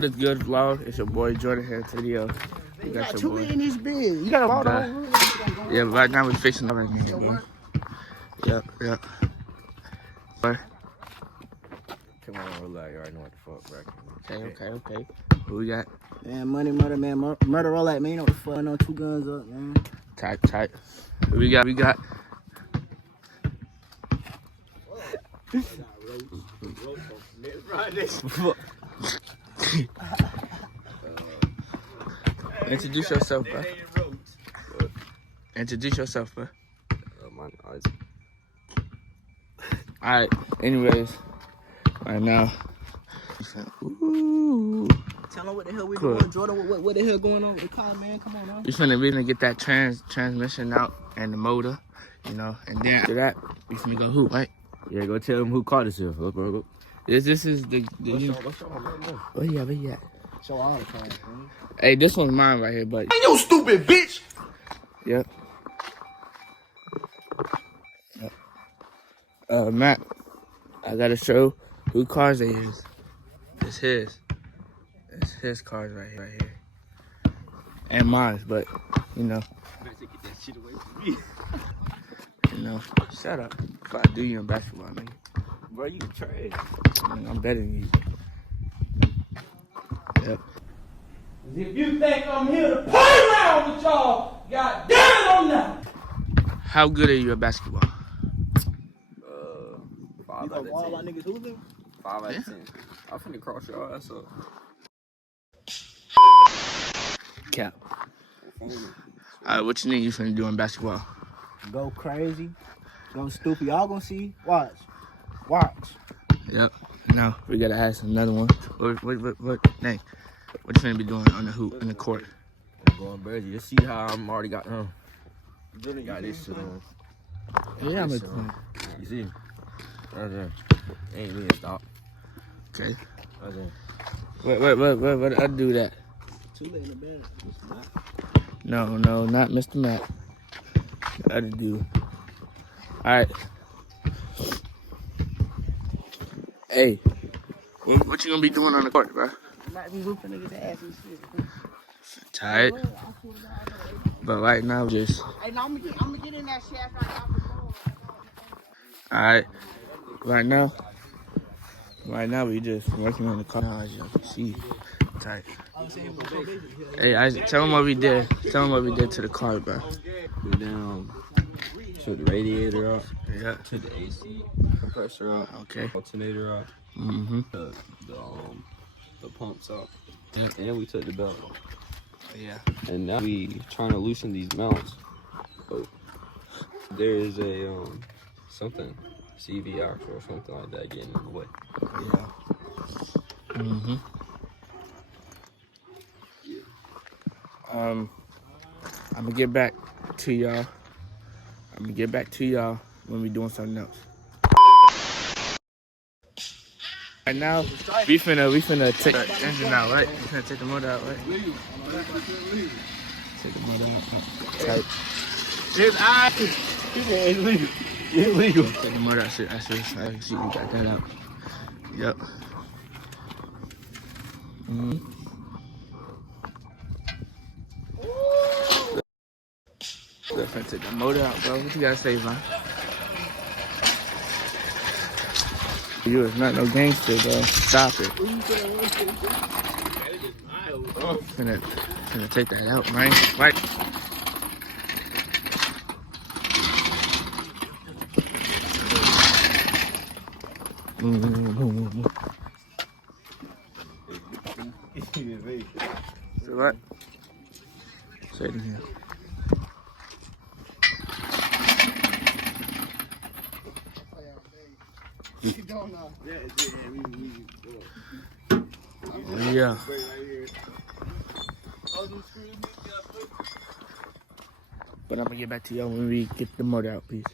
This good vlog. It's your boy Jordan here to the You got two in this bed. You got a lot of yeah, right now we're fixing everything. Yep. Come on, relax. You already know what the fuck, bro. Okay. Who we got? Man, money, murder, man. Murder roll like, man. You know what the fuck? I know 2 guns up, man. Tight. Who we got? Introduce yourself, bro. Introduce yourself, bro. Alright, anyways, right now. Ooh. Tell them what the hell we doing, Jordan. What the hell going on with the car, man? Come on, man. We finna get that transmission out and the motor, you know, and then after that, we finna go hoop, right? Yeah, go tell them who caught us here. Go. This is the new. Where you at? Show all the cars, man. Hey, this one's mine right here, but. Hey, you stupid bitch! Yep. Matt, I gotta show who cars they use. It's his. It's his cars right here. And mine, but, you know. Better get that shit away from me. You know, shut up. If I do you in basketball, nigga. Bro, you trash. I'm better than you. Yep. If you think I'm here to play around with y'all, god damn it, I'm not. How good are you at basketball? 5 out of 10. 5 out of 10. I'm finna cross your ass up. Cap. Alright, what you think you finna do in basketball? Go crazy. Go stupid. Y'all gonna see. Watch. Yep. Now we gotta ask another one. What? Hey, what you finna be doing on the hoop in the court? I'm going crazy. You see how I'm already got got this shit on. Yeah, I'm You see? Right there. Ain't me to stop. okay. Right there. What? I do that. Too late in the bed. No, not Mr. Matt. The other dude. All right. Hey, what you gonna be doing on the court, bro? Might be whooping niggas' ass and shit. Tight. But right now, just. Hey, no, I'm gonna get in that shaft right now. All right. Right now, we just working on the car. As you can see, tight. Hey, Isaac, tell them what we did. Tell them what we did to the car, bro. We down. Took the radiator out. Yeah. Took the AC compressor out. Okay. Alternator out. Mm-hmm. The pumps out. Yeah. And we took the belt off. Yeah. And now we trying to loosen these mounts. But there is a something CV axle or something like that getting in the way. Yeah. Mm-hmm. I'm gonna get back to y'all. When we doing something else. Right now, we finna take the engine out, right? We finna take the motor out, right? Take the motor out. Tight. It's legal. Take the motor out. I see we got that out. Yep. Mm-hmm. Finna take the motor out, bro. What you gotta say, man? You is not no gangster, bro. Stop it. Finna take that out, man. Right. So what? Say it again. Yeah. But I'm gonna get back to y'all when we get the motor out, please.